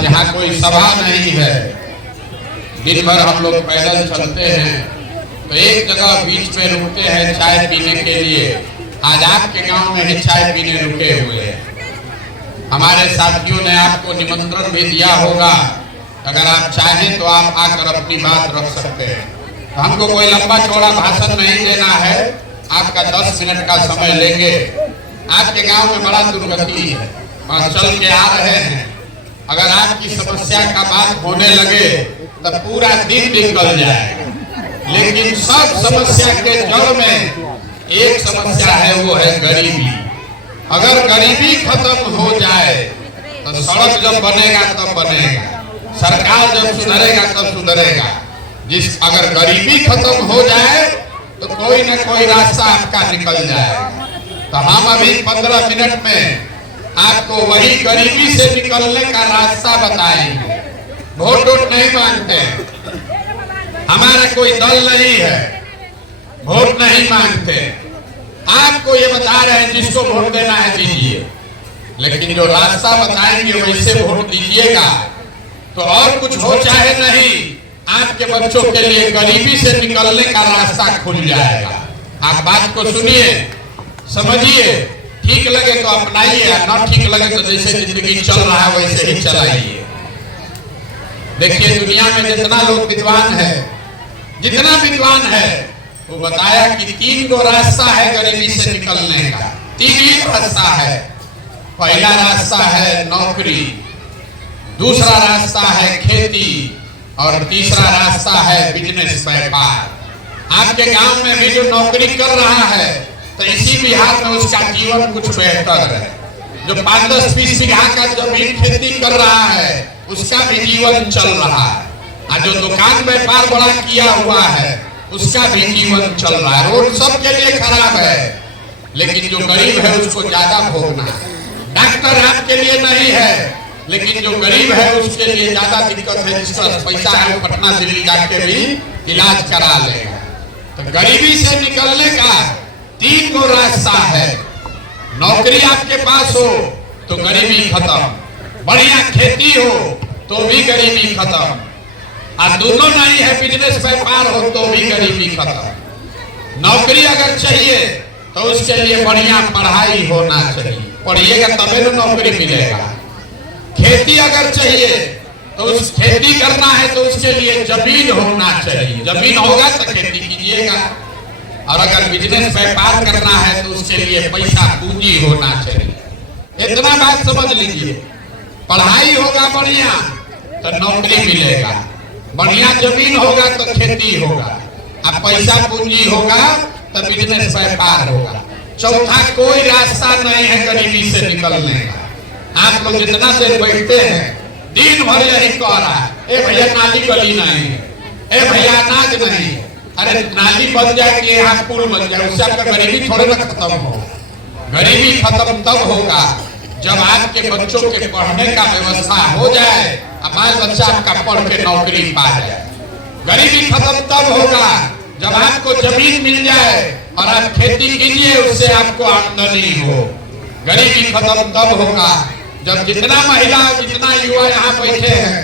आज यहाँ कोई सभा नहीं है, दिन भर हम लोग पैदल चलते हैं तो एक जगह बीच में रुकते हैं चाय पीने के लिए। आज आपके गांव में ही चाय पीने रुके हुए हैं। हमारे साथियों ने आपको निमंत्रण भी दिया होगा, अगर आप चाहें तो आप आकर अपनी बात रख सकते हैं। तो हमको कोई लंबा चौड़ा भाषण नहीं देना है, आपका 10 मिनट का समय लेंगे। आपके गांव में बड़ा दुर्गति है और चल के आ रहे हैं। अगर आपकी समस्या का बात होने लगे तो पूरा दिन निकल जाएगा, लेकिन सब समस्या के जड़ में एक समस्या है, वो है गरीबी। अगर गरीबी खत्म हो जाए तो सड़क जब बनेगा तब बनेगा, सरकार जब सुधरेगा तब सुधरेगा। अगर गरीबी खत्म हो जाए तो कोई न कोई रास्ता आपका निकल जाएगा। तो हम अभी 15 मिनट में आपको वही गरीबी से निकलने का रास्ता बताएंगे। वोट नहीं मांगते, हमारा कोई दल नहीं है, वोट नहीं मांगते। आपको ये बता रहे हैं जिसको वोट देना है दीजिए, लेकिन जो रास्ता बताएंगे वैसे वोट दीजिएगा। तो और कुछ हो चाहे नहीं, आपके बच्चों के लिए गरीबी से निकलने का रास्ता खुल जाएगा। आप बात को सुनिए, समझिए, ठीक लगे तो अपनाइए, ना ठीक लगे तो जैसे जिंदगी चल रहा है वैसे ही चलाइए। देखिए दुनिया में जितना लोग विद्वान है, जितना विद्वान है, वो बताया कि 3 गो रास्ता है गरीबी से निकलने का। 3 ही रास्ता है। पहला रास्ता है नौकरी, दूसरा रास्ता है खेती और तीसरा रास्ता है बिजनेस, व्यापार। आपके गांव में भी जो नौकरी कर रहा है तो इसी बिहार में उसका जीवन कुछ बेहतर है। जो 5-10-20 बीघा का जमीन खेती कर रहा है उसका भी जीवन चल रहा है, और जो दुकान व्यापार बड़ा किया हुआ है उसका भी जीवन चल रहा है। रोड सबके लिए खराब है, लेकिन जो गरीब है उसको ज्यादा भोगना है। डॉक्टर आपके लिए नहीं है, लेकिन जो गरीब है उसके लिए ज्यादा दिक्कत है। जिसका पैसा है वो पटना दिल्ली जाके भी इलाज करा लेगा। तो गरीबी से निकलने का 3 गो रास्ता है। नौकरी आपके पास हो तो गरीबी खत्म, बढ़िया खेती हो तो भी गरीबी खत्म, और दोनों नहीं है बिजनेस व्यापार हो तो भी गरीबी खत्म। नौकरी अगर चाहिए तो उसके लिए बढ़िया पढ़ाई होना चाहिए, पढ़िएगा तभी तो नौकरी मिलेगा। खेती अगर चाहिए तो उस खेती करना है तो उसके लिए जमीन होना चाहिए, जमीन होगा तो खेती कीजिएगा। और अगर बिजनेस व्यापार करना है तो उसके लिए पैसा पूंजी होना चाहिए। इतना बात समझ लीजिए, पढ़ाई होगा बढ़िया तो नौकरी मिलेगा, बढ़िया जमीन होगा तो खेती होगा, अब पैसा पूंजी होगा तो बिजनेस व्यापार होगा। चौथा कोई रास्ता नहीं है गरीबी से निकलने का। आप लोग जितना देर बैठते हैं दिन भर यही कह रहा है, ए भैया नाली गली नहीं है, ए भैया अनाज नहीं है। अरे नाली बन जाए कि यहाँ पुल बन जाए, उससे आपका गरीबी थोड़े ना खत्म हो। गरीबी खत्म तब होगा जब आपके बच्चों के पढ़ने का व्यवस्था हो जाए, अब बाल बच्चा आपका पढ़ के नौकरी पा जाए। गरीबी खत्म तब होगा जब आपको जमीन मिल जाए और आप खेती कीजिए, उससे आपको आमदनी हो। गरीबी खत्म तब होगा जब जितना महिला जितना युवा यहाँ बैठे हैं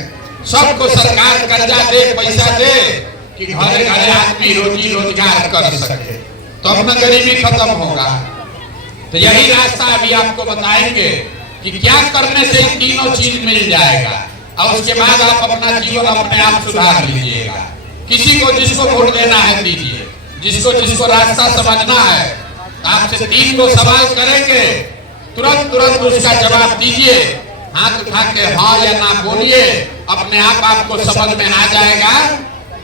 सबको सरकार कर्जा दे, पैसा दे कि घरे घरे आदमी रोजी रोजगार कर सके, तो अपना गरीबी खत्म होगा। तो यही रास्ता अभी आपको बताएंगे कि क्या करने से तीनों चीज मिल जाएगा, और उसके बाद आप अपना जीवन अपने आप सुधार लीजिएगा। किसी को जिसको वोट देना है दीजिए, जिसको जिसको रास्ता समझना है। आपसे 3 गो सवाल करेंगे, तुरंत उसका जवाब दीजिए, हाथ उठा के हाँ या ना बोलिए। अपने आप आपको समझ में आ जाएगा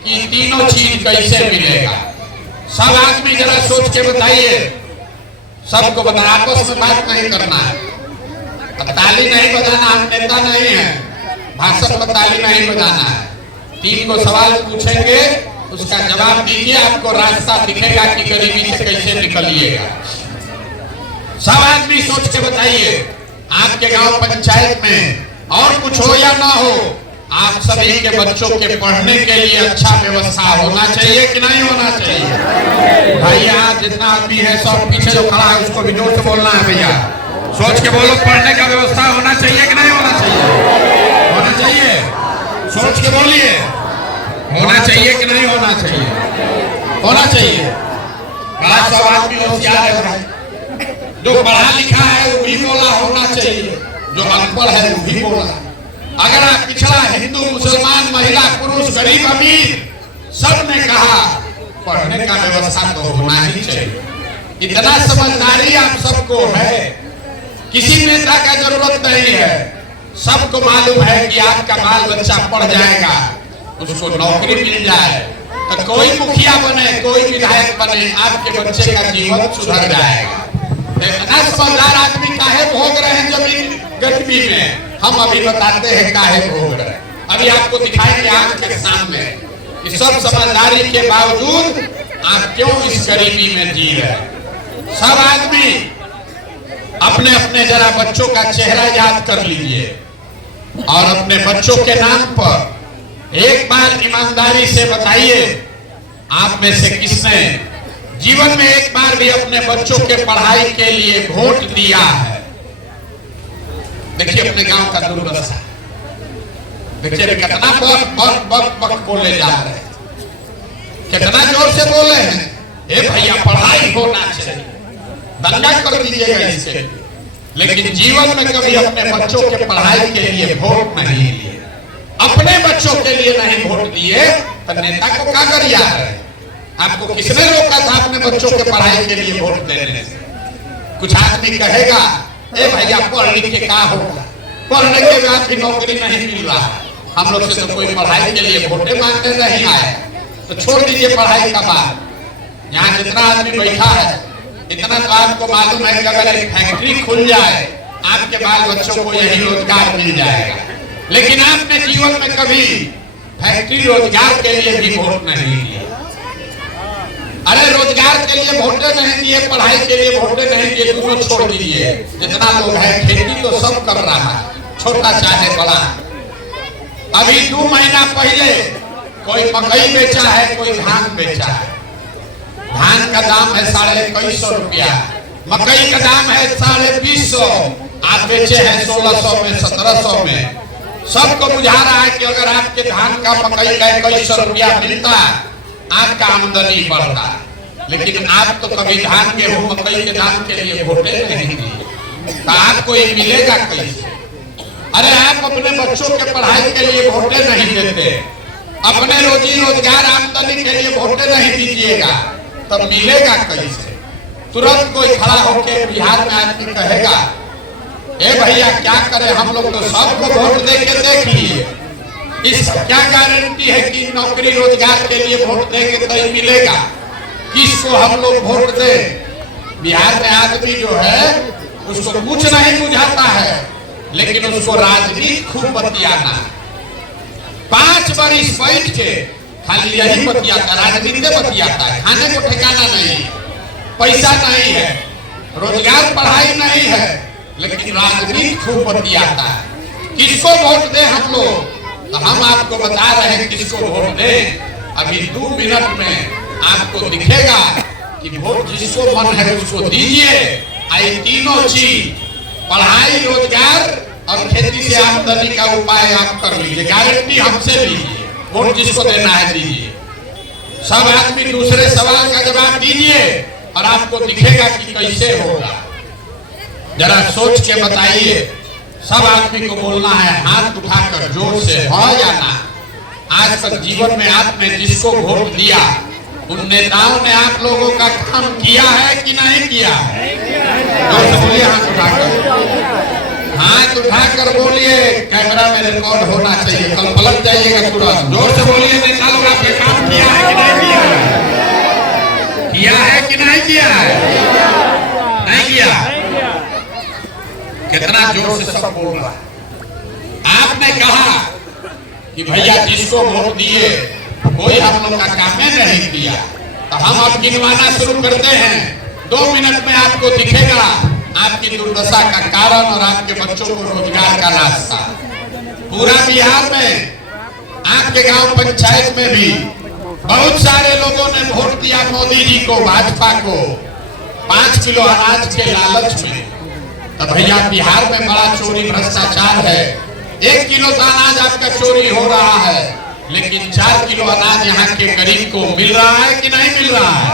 कि तीनों चीज कैसे मिलेगा। सब आदमी जरा सोच के बताइए, सबको बताना, आपस में बात नहीं करना है, ताली नहीं बजाना, हम नेता नहीं है, भाषण में ताली नहीं बजाना है। 3 गो सवाल पूछेंगे, उसका जवाब दीजिए, आपको रास्ता दिखेगा कि गरीबी से कैसे निकलिएगा। सब आदमी सोच के बताइए, आपके गांव पंचायत में और कुछ हो या ना हो, आप सभी के बच्चों के पढ़ने के लिए अच्छा व्यवस्था होना चाहिए कि नहीं होना चाहिए? भाई यहाँ जितना आदमी है सब पीछे जो खड़ा है उसको भी जोर से बोलना है। भैया सोच के बोलो, पढ़ने का व्यवस्था होना चाहिए कि नहीं होना चाहिए? होना चाहिए। बोलिए, होना चाहिए कि नहीं होना चाहिए? होना चाहिए। आज सब आदमी होशियार है भाई, जो पढ़ा लिखा है वो भी बोला होना चाहिए, जो अनपढ़ है वो भी बोला। अगर आप पिछड़ा हिंदू मुसलमान महिला पुरुष गरीब अमीर सब ने कहा पढ़ने का व्यवस्था तो होना ही चाहिए। इतना समझदारी आप सबको है, किसी नेता का जरूरत नहीं है। सबको मालूम है कि आपका बाल बच्चा पढ़ जाएगा, उसको नौकरी मिल जाए तो कोई मुखिया बने, कोई विधायक बने, आपके बच्चे का जीवन सुधर जाएगा। इतना समझदार आदमी काहे भोग रहे हैं जमीन गर्मी में? हम अभी बताते हैं काहे भोग रहे हैं। अभी आपको दिखाएंगे आंख के सामने कि सब समझदारी के बावजूद आप क्यों इस गरीबी में जी रहे हैं। सब आदमी अपने अपने जरा बच्चों का चेहरा याद कर लीजिए और अपने बच्चों के नाम पर एक बार ईमानदारी से बताइए, आप में से किसने जीवन में एक बार भी अपने बच्चों के पढ़ाई के लिए वोट दिया है? देखिए अपने गांव का दुर्दशा, देखिए कितना बक बोले जा रहे हैं, कितना जोर से बोले हैं, ए भैया पढ़ाई होना चाहिए, दंगा कर दीजिएगा इसके। लेकिन जीवन में कभी अपने बच्चों के पढ़ाई के लिए वोट नहीं लिए, अपने बच्चों के लिए नहीं वोट दिए तो नेता को क्या कर रहा है? आपको किसने रोका था अपने बच्चों के पढ़ाई के लिए वोट देने से? कुछ आदमी कहेगा ए भैया पढ़ लिख के क्या होगा, पढ़ने के बाद भी नौकरी नहीं मिल रहा, हम लोग से तो कोई पढ़ाई के लिए वोटे मांगने नहीं आए, तो छोड़ दीजिए पढ़ाई का बात। यहाँ जितना आदमी बैठा है इतना तो आपको मालूम है कि अगर एक फैक्ट्री खुल जाए आपके बाल बच्चों को यही रोजगार मिल जाएगा। लेकिन आपने जीवन में कभी फैक्ट्री रोजगार के लिए भी वोट नहीं दिया। अरे रोजगार के लिए वोटे नहीं दिए, पढ़ाई के लिए वोटे नहीं दिए, दोनों छोड़ दीजिए। जितना लोग है खेती तो सब कर रहा है, छोटा चाहे बड़ा। अभी 2 महीना पहले कोई मकई बेचा है, कोई धान बेचा है। धान का दाम है 2150 रुपया, मकई का दाम है 250, आप बेचे हैं 1600 में 1700 में। सबको बुझा रहा है कि अगर आपके धान का मकई का 2100 रुपया मिलता आपका आमदनी बढ़ता, लेकिन आप तो कभी धान गेहूं मकई के दाम के लिए वोटे नहीं दिए, तो आपको ये मिलेगा कैसे? अरे आप अपने बच्चों के पढ़ाई के लिए वोटे नहीं देते, अपने रोजी रोजगार आमदनी के लिए वोटे नहीं दीजिएगा, तब मिलेगा कैसे? तुरंत कोई खड़ा होकर बिहार में आदमी कहेगा ए भैया क्या करें, हम लोग तो सबको वोट दे के देख लिए, इस क्या गारंटी है कि नौकरी रोजगार के लिए वोट देंगे तो मिलेगा? किसको हम लोग वोट दे? बिहार में आदमी जो है उसको कुछ नहीं बुझाता है, लेकिन उसको राजनीति खूब बतियाना। 5 बरिस बैठ के खाली यही बतियाता, राजनीति बतियाता है, खाने को ठिकाना नहीं, पैसा नहीं है, रोजगार पढ़ाई नहीं है, लेकिन राजनीति खूब बतियाता है। किसको वोट दे हम लोग? तो हम आपको बता रहे हैं किसको वोट दे। अभी 2 मिनट में आपको दिखेगा कि वोट जिसको मन है उसको दीजिए। आई तीनों चीज पढ़ाई, रोजगार और खेती से आमदनी का उपाय आप कर लीजिए, गारंटी हमसे लीजिए, वोट जिसको देना है दीजिए। सब आदमी दूसरे सवाल का जवाब दीजिए और आपको दिखेगा कि कैसे होगा। जरा सोच के बताइए। सब आदमी को बोलना है हाथ उठाकर जोर से हो या ना। आज तक जीवन में आपने जिसको वोट दिया उन नेताओं ने आप लोगों का काम किया है कि नहीं किया? जोर से बोलिए, हाथ उठाकर, हाथ उठाकर बोलिए। कैमरा में रिकॉर्ड होना चाहिए, कल पलट जाइएगा तुरंत। जोर से बोलिए, नेता लोग आपने काम किया है कि नहीं किया है? किया है कि नहीं किया है? नहीं किया। कितना जोर से सब बोल रहा है। आपने कहा कि भैया जिसको वोट दिए कोई हम लोग का काम नहीं किया, तो हम अब गिनवाना शुरू करते हैं। 2 मिनट में आपको दिखेगा आपकी दुर्दशा का कारण और आपके बच्चों को रोजगार का रास्ता। पूरा बिहार में आपके गांव पंचायत में भी बहुत सारे लोगों ने वोट दिया मोदी जी को, भाजपा को, 5 किलो अनाज के लालच में। तो भैया बिहार में बड़ा चोरी भ्रष्टाचार है। 1 किलो अनाज आपका चोरी हो रहा है, लेकिन 4 किलो अनाज यहाँ के गरीब को मिल रहा है कि नहीं मिल रहा है?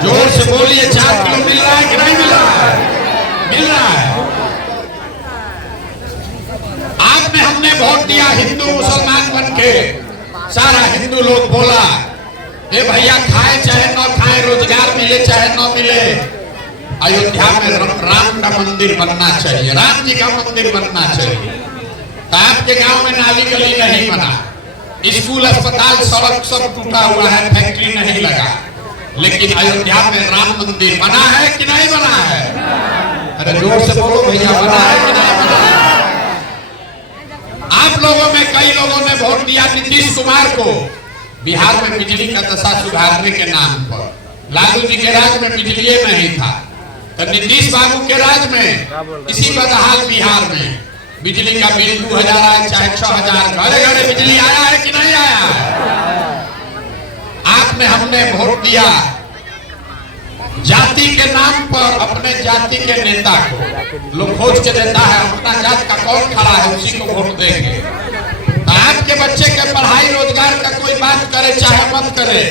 जोर से बोलिए, 4 किलो मिल रहा है कि नहीं मिल रहा है? मिल रहा है। आज में हमने वोट दिया हिंदू मुसलमान बन के, सारा हिंदू लोग बोला ए भैया खाए चाहे न खाए, रोजगार मिले चाहे न मिले, अयोध्या में राम का मंदिर बनना चाहिए, राम जी का मंदिर बनना चाहिए। तो आपके गांव में नाली गली नहीं बना, स्कूल अस्पताल सड़क सब टूटा हुआ है, फैक्ट्री नहीं लगा, लेकिन अयोध्या में राम मंदिर बना है कि नहीं बना है? अरे जोर से बोलो भैया, बना है कि नहीं बना है? आप लोगों में कई लोगों ने वोट दिया नीतीश कुमार को बिहार में बिजली का दशा सुधारने के नाम पर। लालू जी के राज में बिजली नहीं था, तो नीतीश बाबू के राज में इसी बदहाल बिहार में बिजली का बिल 2000 आए चाहे 6000, घरे घरे बिजली आया है कि नहीं आया है? आपने हमने वोट दिया जाति के नाम पर, अपने जाति के नेता को लोग खोज के देता है, अपना जात का कौन खड़ा है उसी को वोट देंगे। तो आपके बच्चे के पढ़ाई रोजगार का कोई बात करे चाहे मत करे,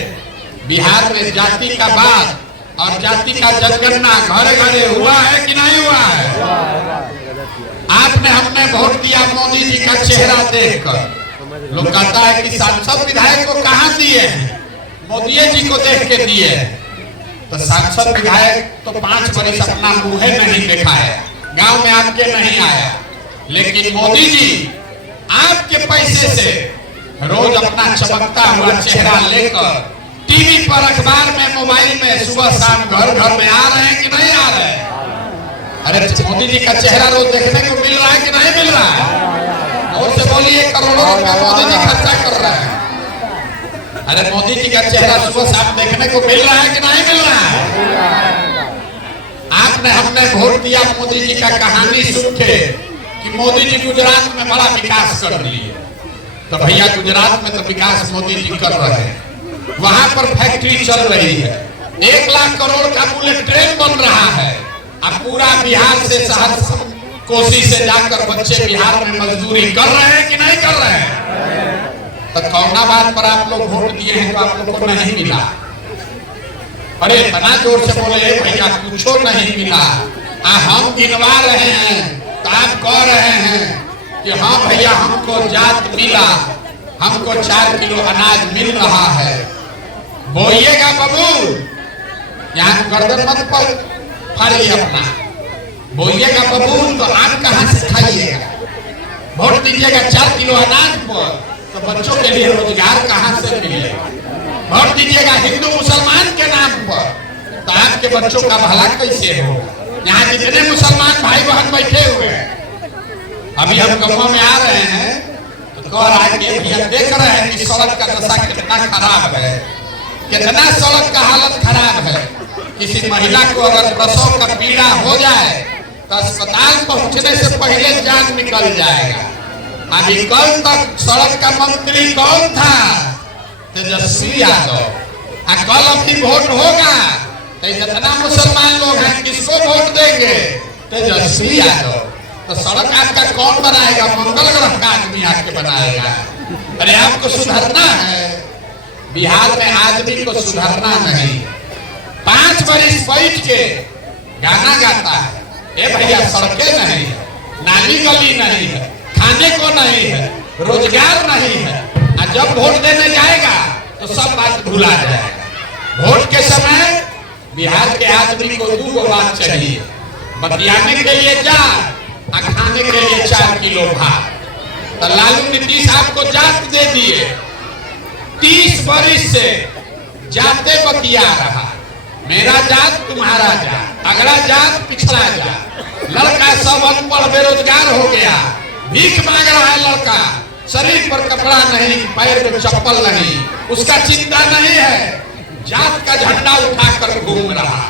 बिहार में जाति का बात और जाति का जनगणना घरे घरे हुआ है कि नहीं हुआ है? आपने हमने वोट दिया मोदी जी का चेहरा देखकर। लोग कहता है कि सांसद विधायक को कहां दिए हैं? मोदी जी को देख के दिए। तो सांसद विधायक तो 5 बरस अपना मुंह नहीं देखा है, गांव में आपके नहीं आया, लेकिन मोदी जी आपके पैसे से रोज अपना चमकता हुआ चेहरा लेकर टीवी पर, अखबार में, मोबाइल में सुबह शाम घर घर में आ रहे हैं कि नहीं आ रहे हैं? अरे मोदी जी का चेहरा रोज देखने को मिल रहा है कि नहीं मिल रहा है? और से बोलिए, करोड़ों रुपया मोदी जी खर्चा कर रहे हैं। अरे मोदी जी का चेहरा सुबह शाम देखने को मिल रहा है कि नहीं मिल रहा है? आपने हमने वोट दिया मोदी जी का कहानी सुन के कि मोदी जी गुजरात में बड़ा विकास कर दिए। तो भैया गुजरात में तो विकास मोदी जी कर रहे हैं, वहां पर फैक्ट्री चल रही है, 1 लाख करोड़ का बुलेट ट्रेन बन रहा है। अब पूरा बिहार से शहर कोसी से जाकर बच्चे बिहार में मजदूरी कर रहे हैं कि नहीं कर रहे हैं? तो कौना बात पर आप लोग वोट दिए हैं तो आप लोग को नहीं मिला? अरे बना जोर से बोले भैया, कुछ नहीं मिला। हम गिनवा रहे हैं तो आप कह रहे हैं कि हाँ भैया हमको जात मिला, हमको 4 किलो अनाज मिल रहा है। बोइएगा बाबू, यहाँ गर्दन मत फाड़िए अपना, बोइएगा बाबू तो आप कहाँ से खाइएगा? वोट दीजिएगा 4 किलो अनाज पर, तो बच्चों के लिए रोजगार कहाँ से मिलेगा? वोट दीजिएगा हिंदू मुसलमान के नाम पर, तो आपके बच्चों का भला कैसे होगा? यहाँ जितने मुसलमान भाई बहन बैठे हुए हैं, अभी हम गांव में आ रहे हैं तो कह रहा है कि भैया देख रहे हैं कि सड़क का दशा कितना खराब है, कितना सड़क का हालत खराब है। किसी महिला को अगर प्रसव का पीड़ा हो जाए तो अस्पताल पहुंचने से पहले जान निकल जाएगा। अभी कल तक सड़क का मंत्री कौन था? तेजस्वी यादव। कल अभी वोट होगा तो जितना मुसलमान लोग हैं किसको वोट देंगे? तेजस्वी यादव। तो सड़क आपका कौन बनाएगा? मंगल ग्रह का आदमी आके बनाएगा। अरे आपको सुधरना है, बिहार में आदमी को सुधरना नहीं। 5 बरस बैठ के गाना गाता है, ए भैया सड़कें नहीं है, नाली गली नहीं है, खाने को नहीं है, रोजगार नहीं है, और जब वोट देने जाएगा तो सब बात भुला जाएगा। वोट के समय बिहार के आदमी को 2 बात चाहिए, बतियाने के लिए जात और खाने के लिए 4 किलो भात। तो लालू नीतीश आपको जात दे दिए, 30 बरस से जाते बतिया रहा, मेरा जात तुम्हारा जात, अगला जात पिछड़ा जात। लड़का सब अनपढ़ बेरोजगार हो गया, भीख मांग रहा है लड़का, शरीर पर कपड़ा नहीं, पैर में चप्पल नहीं, उसका चिंता नहीं है, जात का झंडा उठाकर घूम रहा।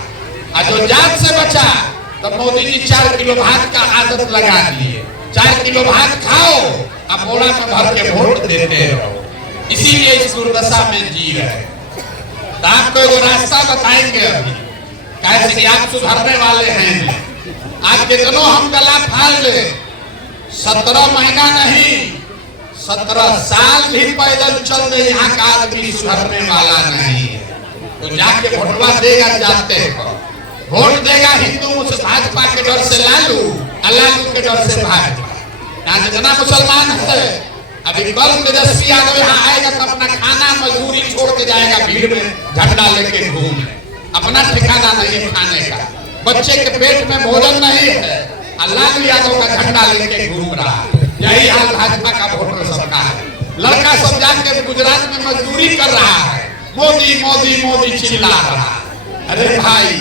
और जो जात से बचा तो मोदी जी 4 किलो भात का आदत लगा दिए, 4 किलो भात खाओ अब बोरा में भर के वोट देते रहो। इसीलिए इस दुर्दशा में जी रहे। तो आपको एक रास्ता बताएंगे अभी, कैसे कि आप सुधरने वाले हैं। आप कितनों हम गला फाड़ ले, 17 महीना नहीं 17 साल भी पैदल चल रहे यहाँ का आदमी सुधरने वाला नहीं है। तो जाके वोटवा देगा जाते वोट देगा हिंदू भाजपा के डर से लालू, लालू के डर से भाजपा। यहाँ जितना मुसलमान है, अभी कल तेजस्वी यादव यहाँ आएगा तो अपना खाना मजदूरी छोड़ के जाएगा, भीड़ में झंडा लेके घूम, अपना ठिकाना नहीं खाने का, बच्चे के पेट में भोजन नहीं है, लालू यादव का झंडा लेके घूम रहा है। यही हाल भाजपा का वोटर सबका है। लड़का सब जाके गुजरात में मजदूरी कर रहा है, मोदी मोदी मोदी चिल्ला रहा है। अरे भाई,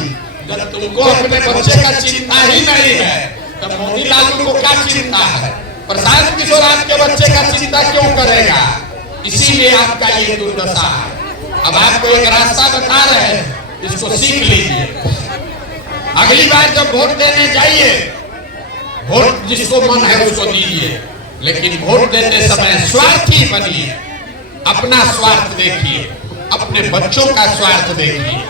जब तुमको अपने बच्चे का चिंता ही नहीं है तो मोदी लालू को क्या चिंता है? प्रशांत किशोर आपके बच्चे का चिंता क्यों करेगा? इसीलिए आपका ये दुर्दशा है। अब आपको एक रास्ता बता रहे हैं, इसको सीख लीजिए। अगली बार जब वोट देने जाइए, वोट जिसको मन है उसको दीजिए, लेकिन वोट देते समय स्वार्थी बनिए। अपना स्वार्थ देखिए, अपने बच्चों का स्वार्थ देखिए।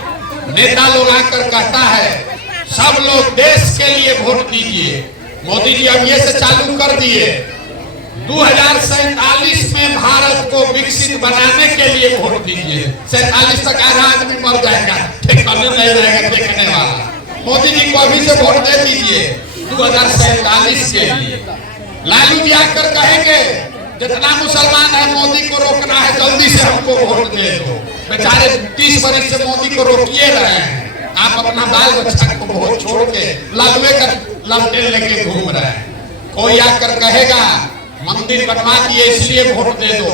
नेता लोग आकर कहता है सब लोग देश के लिए वोट दीजिए। मोदी जी अब ये से चालू कर दिए, 2047 में भारत को विकसित बनाने के लिए वोट दीजिए। 47 तक आधा आदमी मर जाएगा, ठिकाने नहीं रहेगा देखने वाला। मोदी जी को अभी से वोट दे दीजिए 2047 के लिए। लालू जी आकर कहेंगे जितना मुसलमान है मोदी को रोकना है, जल्दी से हमको वोट दे दो। बेचारे 30 वर्ष से मोदी को रोकिए रहे हैं, आप अपना बाल बच्चा को वोट छोड़ के लालू का ललटेन लेके घूम रहे हैं। कोई आकर कहेगा मंदिर बनवा दिए इसलिए वोट दे दो।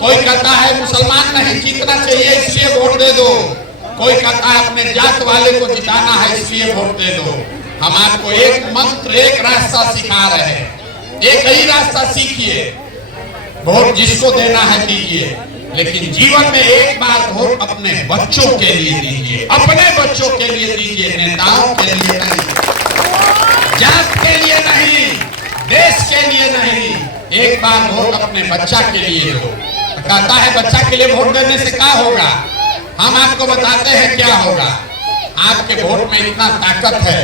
कोई कहता है मुसलमान नहीं जीतना चाहिए इसलिए वोट दे दो। कोई कहता है अपने जात वाले को जिताना है इसलिए वोट दे दो। हम आपको एक मंत्र, एक रास्ता सिखा रहे हैं, एक ही रास्ता सीखिए। वोट जिसको देना है दीजिए, लेकिन जीवन में एक बार वोट अपने बच्चों के लिए दीजिए, अपने बच्चों के लिए दीजिए, नेताओं के लिए नहीं, जात के लिए नहीं, देश के लिए नहीं। एक बार वोट अपने बच्चा के लिए दो। कहता है बच्चा के लिए वोट देने से क्या होगा? हम आपको बताते हैं क्या होगा। आपके वोट में इतना ताकत है।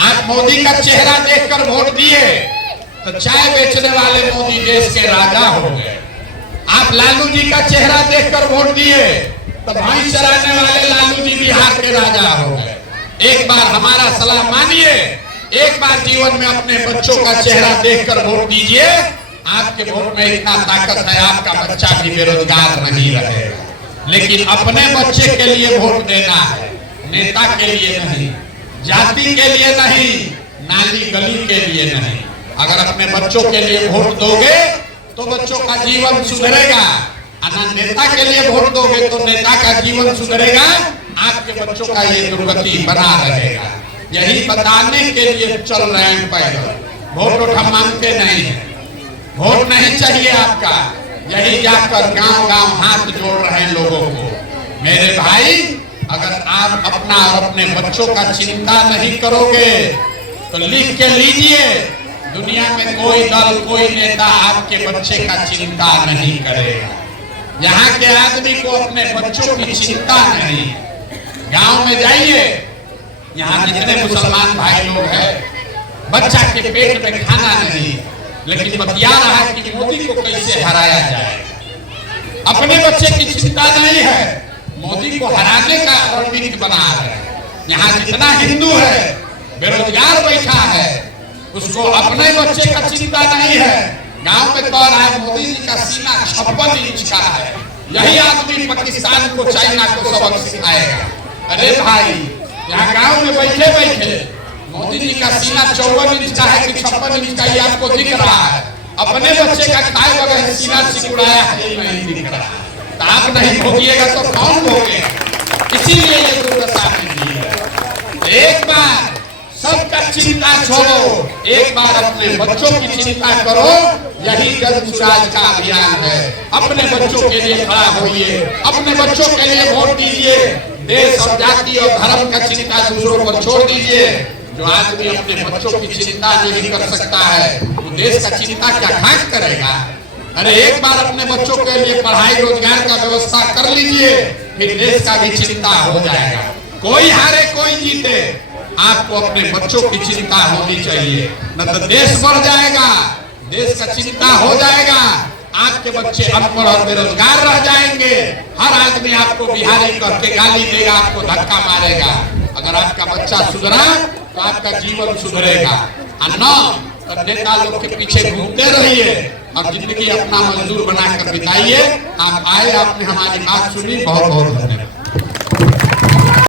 आप मोदी का चेहरा देखकर वोट दिए तो चाय बेचने वाले मोदी देश के राजा हो गए। आप लालू जी का चेहरा देखकर वोट दिए तो भैंस चराने वाले लालू जी बिहार के राजा हो गए। एक बार हमारा सलाह मानिए, एक बार जीवन में अपने बच्चों का चेहरा देखकर वोट दीजिए। आपके वोट में इतना ताकत है, आपका बच्चा भी बेरोजगार नहीं रहेगा। लेकिन अपने बच्चे के लिए वोट देना है, नेता के लिए नहीं, जाति के लिए नहीं, नाली गली के लिए नहीं। अगर अपने बच्चों के लिए वोट दोगे तो बच्चों का जीवन सुधरेगा, और नेता के लिए वोट दोगे तो नेता का जीवन सुधरेगा, आपके बच्चों का ये दुर्गति बना रहेगा। यही बताने के लिए चल रहे हैं पैदल। वोट हम मांगते नहीं है, वोट नहीं चाहिए आपका। यही जाकर गांव गांव हाथ जोड़ रहे हैं लोगों को। मेरे भाई, अगर आप अपना और अपने बच्चों का चिंता नहीं करोगे तो लिख के लीजिए, दुनिया में कोई दल, कोई नेता आपके बच्चे का चिंता नहीं करेगा। यहाँ के आदमी को अपने बच्चों की चिंता नहीं। गांव में जाइए, यहाँ जितने मुसलमान भाई लोग हैं, बच्चा के पेट में खाना नहीं, लेकिन बतिया रहा है कि मोदी को कैसे हराया जाए। अपने बच्चे की चिंता नहीं है, मोदी को हराने का रणनीति बना है। यहाँ जितना हिंदू है बेरोजगार बैठा है, उसको अपने बच्चे का चिंता नहीं है। गांव में कह रहा है मोदी जी का सीना 56 इंच का है, यही आदमी पाकिस्तान को, चाइना को सबक सिखाएगा। अरे भाई, यहाँ गांव में बैठे बैठे मोदी जी का सीना 54 इंच का है कि 56 इंच का, ये आपको दिख रहा है। अपने बच्चे का खाए बगैर सीना सिकुड़ाया है नहीं दिख रहा। तो आप नहीं भोगिएगा तो कौन भोगेगा? इसीलिए ये दुर्दशा की है। एक बार सबका चिंता छोड़ो, एक बार अपने बच्चों की चिंता करो। यही जन सुराज का अभियान है। अपने बच्चों के लिए खड़ा होइए, अपने बच्चों के लिए वोट दीजिए। देश और जाति और धर्म का चिंता दूसरों पर छोड़ दीजिए। जो आदमी अपने बच्चों की चिंता नहीं कर सकता है, वो देश का चिंता क्या खाक करेगा? अरे एक बार अपने बच्चों के लिए पढ़ाई रोजगार का व्यवस्था कर लीजिए, फिर देश का भी चिंता हो जाएगा। कोई हारे कोई जीते, आपको अपने बच्चों की चिंता होनी चाहिए, न तो देश बढ़ जाएगा, देश का चिंता हो जाएगा। आप आपके बच्चे अनपढ़ और बेरोजगार रह जाएंगे। हर आदमी आपको बिहारी कह के गाली देगा, आपको धक्का मारेगा। अगर आपका बच्चा सुधरा तो आपका जीवन सुधरेगा, और न तो नेता लोग के पीछे घूमते रहिए और जिंदगी अपना मजदूर बनाकर बिताइए। आप आए, आपने हमारी बात सुनी, बहुत बहुत धन्यवाद।